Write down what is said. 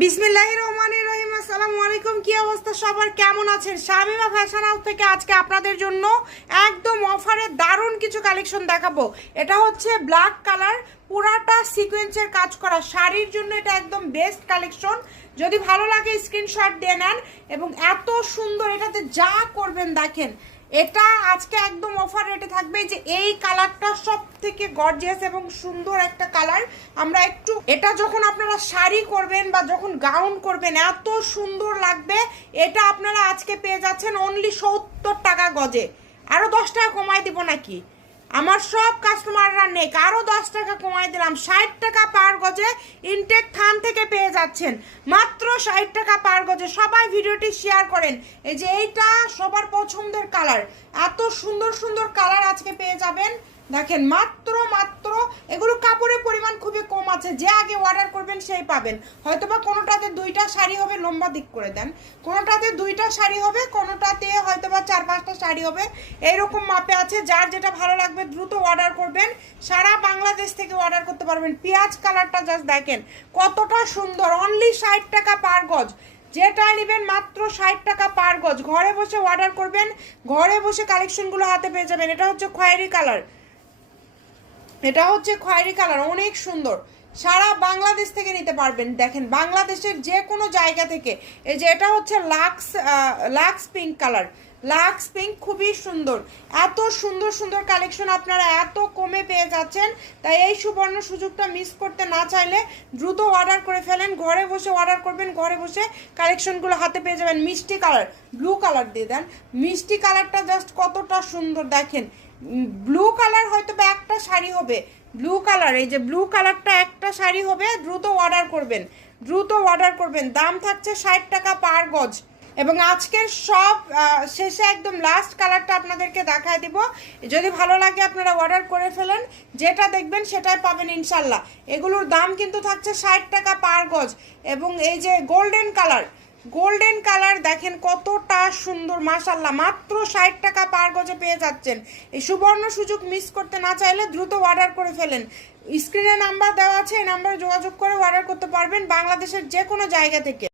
বিসমিল্লাহ রহমান রহিম, আসসালামু আলাইকুম, কি অবস্থা সবার? কেমন আছেন? শামিমা ফ্যাশন হাউস থেকে আজকে আপনাদের জন্য একদম অফারে দারুণ কিছু কালেকশন দেখাবো। এটা হচ্ছে ব্ল্যাক কালার, পুরাটা সিকোয়েন্সের কাজ করা শাড়ির জন্য এটা একদম বেস্ট কালেকশন। যদি ভালো লাগে স্ক্রিনশট দিয়ে নেন এবং এত সুন্দর এটাতে যা করবেন, দেখেন এটা আজকে একদম অফার রেটে থাকবে। যে এই কালারটা সব থেকে গর্জিয়াস এবং সুন্দর একটা কালার আমরা একটু এটা যখন আপনারা শাড়ি করবেন বা যখন গাউন করবেন, এত সুন্দর লাগবে। এটা আপনারা আজকে পেয়ে যাচ্ছেন অনলি সত্তর টাকা গজে। আরও দশ টাকা কমায় দিব নাকি? আমার সব কাস্টমাররা নেই আরও দশ টাকা কমাই দিলাম। ষাট টাকা পার গজে ইনটেক থান থেকে পেয়ে যাচ্ছেন। মাত্র ষাট টাকা পার গজে সবাই ভিডিওটি শেয়ার করেন। এই যে এইটা সবার পছন্দের কালার এত সুন্দর সুন্দর কালার আজকে পেয়ে যাবেন। দেখেন মাত্র মাত্র এগুলো কাপড়ে আছে, যে আগে অর্ডার করবেন সেই পাবেন। হয়তোবা কোনোটাতে দুইটা শাড়ি হবে, লম্বা দিক করে দেন। কোনোটাতে দুইটা শাড়ি হবে, কোনোটাতে হয়তোবা চার পাঁচটা শাড়ি হবে। এইরকম মাপে আছে, যার যেটা ভালো লাগবে দ্রুত অর্ডার করবেন। সারা বাংলাদেশ থেকে অর্ডার করতে পারবেন। পেঁয়াজ কালারটা জাস্ট দেখেন, কতটা সুন্দর। অনলি ষাট টাকা পার গজ। যেটা নেবেন মাত্র ষাট টাকা পার গজ। ঘরে বসে অর্ডার করবেন, ঘরে বসে কালেকশনগুলো হাতে পেয়ে যাবেন। এটা হচ্ছে খয়েরি কালার। এটা হচ্ছে খয়েরি কালার, অনেক সুন্দর। সারা বাংলাদেশ থেকে নিতে পারবেন। দেখেন, বাংলাদেশের যে কোনো জায়গা থেকে। এই যে এটা হচ্ছে Lux Lux pink colour. Lux pink খুবই সুন্দর। এত সুন্দর সুন্দর কালেকশন আপনারা এত কমে পেয়ে যাচ্ছেন। তাই এই সুবর্ণ সুযোগটা মিস করতে না চাইলে দ্রুত অর্ডার করে ফেলেন। ঘরে বসে অর্ডার করবেন, ঘরে বসে কালেকশনগুলো হাতে পেয়ে যাবেন। মিষ্টি কালার, ব্লু কালার দিয়ে দেন। মিষ্টি কালারটা জাস্ট কতটা সুন্দর, দেখেন। ব্লু কালার হয়তো বা একটা শাড়ি হবে। ব্লু কালার এই যে ব্লু কালারটা একটা শাড়ি হবে, দ্রুত অর্ডার করবেন। দ্রুত অর্ডার করবেন। দাম থাকছে ষাট টাকা পার গজ। এবং আজকের সব শেষে একদম লাস্ট কালারটা আপনাদেরকে দেখায় দিব। যদি ভালো লাগে আপনারা অর্ডার করে ফেলেন। যেটা দেখবেন সেটাই পাবেন ইনশাল্লাহ। এগুলোর দাম কিন্তু থাকছে ষাট টাকা পার গজ। এবং এই যে গোল্ডেন কালার গোল্ডেন কালার দেখেন কতটা সুন্দর মাশাল্লাহ মাত্র ষাট টাকা পার গজে পেয়ে যাচ্ছেন। এই সুবর্ণ সুযোগ মিস করতে না চাইলে দ্রুত অর্ডার করে ফেলেন। স্ক্রিনে নাম্বার দেওয়া আছে, এই নাম্বারে যোগাযোগ করে অর্ডার করতে পারবেন বাংলাদেশের যে কোনো জায়গা থেকে।